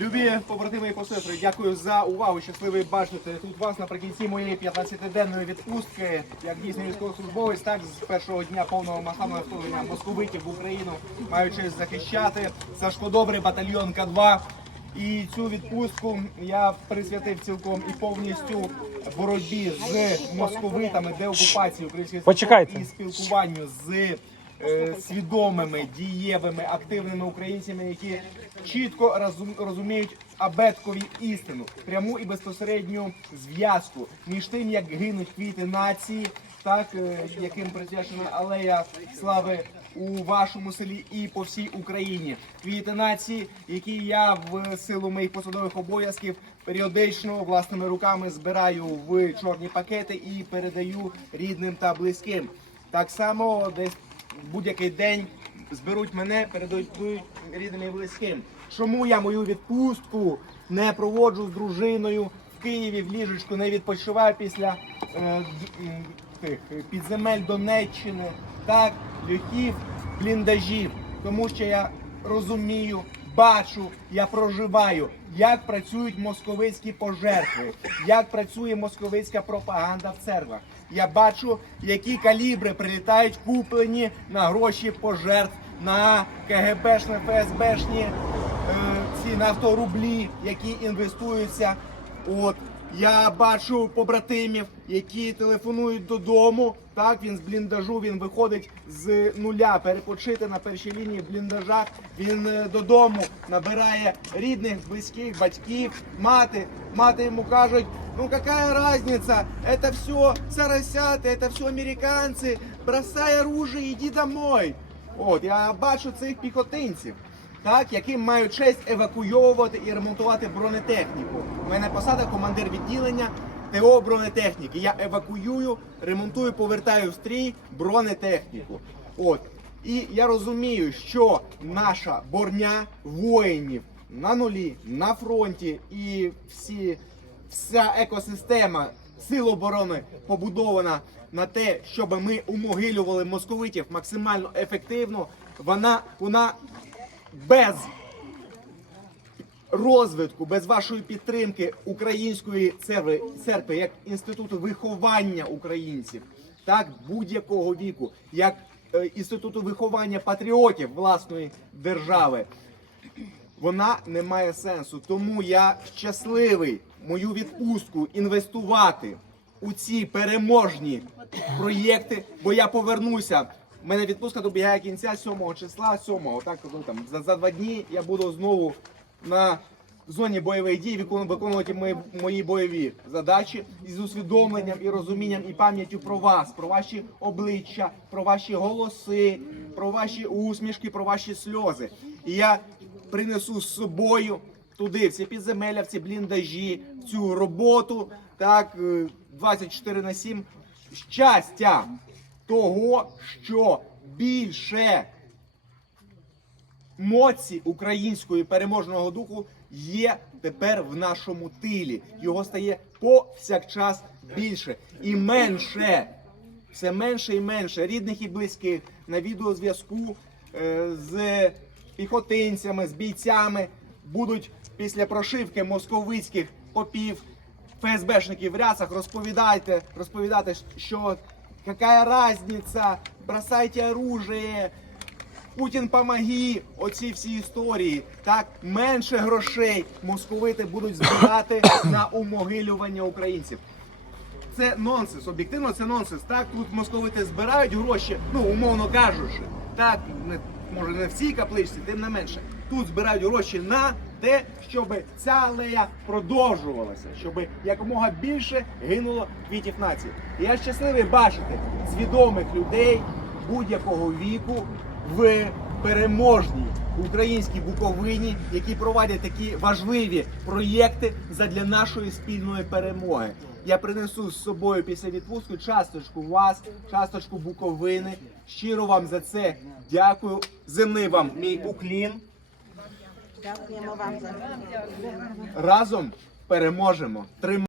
Любі побратими і посестри, дякую за увагу. Щасливий бачити тут вас наприкінці моєї 15-денної відпустки. Як дійсний військовослужбовець, так з першого дня повного масштабного вторгнення московитів в Україну маю честь захищати. Сашко Добрий, батальйон К2. І цю відпустку я присвятив цілком і повністю боротьбі з московитами, деокупації Почекайте. і спілкуванню з е, свідомими, дієвими, активними українцями, які чітко розум- розуміють абеткові істину, пряму і безпосередню зв'язку між тим, як гинуть квіти нації, так е, яким присвячена алея слави у вашому селі і по всій Україні. Квіти нації, які я в силу моїх посадових обов'язків періодично власними руками збираю в чорні пакети і передаю рідним та близьким. Так само десь будь-який день зберуть мене, передають рідним і близьким. Чому я мою відпустку не проводжу з дружиною в Києві в ліжечку, не відпочиваю після е, тих підземель Донеччини, так, льохів, бліндажів. Тому що я розумію, бачу, я проживаю, як працюють московицькі пожертви, як працює московицька пропаганда в церквах. Я бачу, які калібри прилітають куплені на гроші пожертв, на КГБшні, ФСБшні е, ці нафторублі, які інвестуються. От я бачу побратимів, які телефонують додому. Так, він з бліндажу, він виходить з нуля перепочити на першій лінії в бліндажах. Він е, додому набирає рідних, близьких, батьків, мати. Мати йому кажуть, ну какая разница, это все соросята, это все американці, бросай оружие, іди домой. От я бачу цих піхотинців так, яким мають честь евакуйовувати і ремонтувати бронетехніку. У мене посада командир відділення ТО бронетехніки. Я евакуюю, ремонтую, повертаю в стрій бронетехніку. От. І я розумію, що наша борня воїнів на нулі, на фронті і всі, вся екосистема сил оборони побудована на те, щоб ми умогилювали московитів максимально ефективно. Вона, вона без розвитку, без вашої підтримки української церкви, церкви як інституту виховання українців, так будь-якого віку, як е, інституту виховання патріотів власної держави, вона не має сенсу. Тому я щасливий мою відпустку інвестувати у ці переможні проєкти, бо я повернуся. У мене відпустка добігає кінця 7 числа, 7, так ну, там за, за два дні я буду знову на зоні бойових дій викону- виконувати мої, мої бойові задачі із усвідомленням і розумінням і пам'яттю про вас, про ваші обличчя, про ваші голоси, про ваші усмішки, про ваші сльози. І я принесу з собою туди, в ці підземелля, в ці бліндажі, в цю роботу, так, е, 24 на 7, щастя того, що більше моці української переможного духу є тепер в нашому тилі. Його стає повсякчас більше і менше. Все менше і менше рідних і близьких на відеозв'язку е, з піхотинцями, з бійцями будуть після прошивки московицьких попів, ФСБшників в рясах розповідайте, розповідати, що яка разниця, бросайте оружие, Путін помоги, оці всі історії. Так менше грошей московити будуть збирати на умогилювання українців. Це нонсенс, об'єктивно це нонсенс. Так, тут московити збирають гроші, ну умовно кажучи, так не може не в цій капличці, тим не менше. Тут збирають гроші на те, щоб ця алея продовжувалася, щоб якомога більше гинуло квітів нації. Я щасливий бачити свідомих людей будь-якого віку в переможній українській Буковині, які проводять такі важливі проєкти задля нашої спільної перемоги. Я принесу з собою після відпустки часточку вас, часточку Буковини. Щиро вам за це дякую. Земний вам мій уклін. Дякуємо вам за Разом переможемо. Тримайтеся.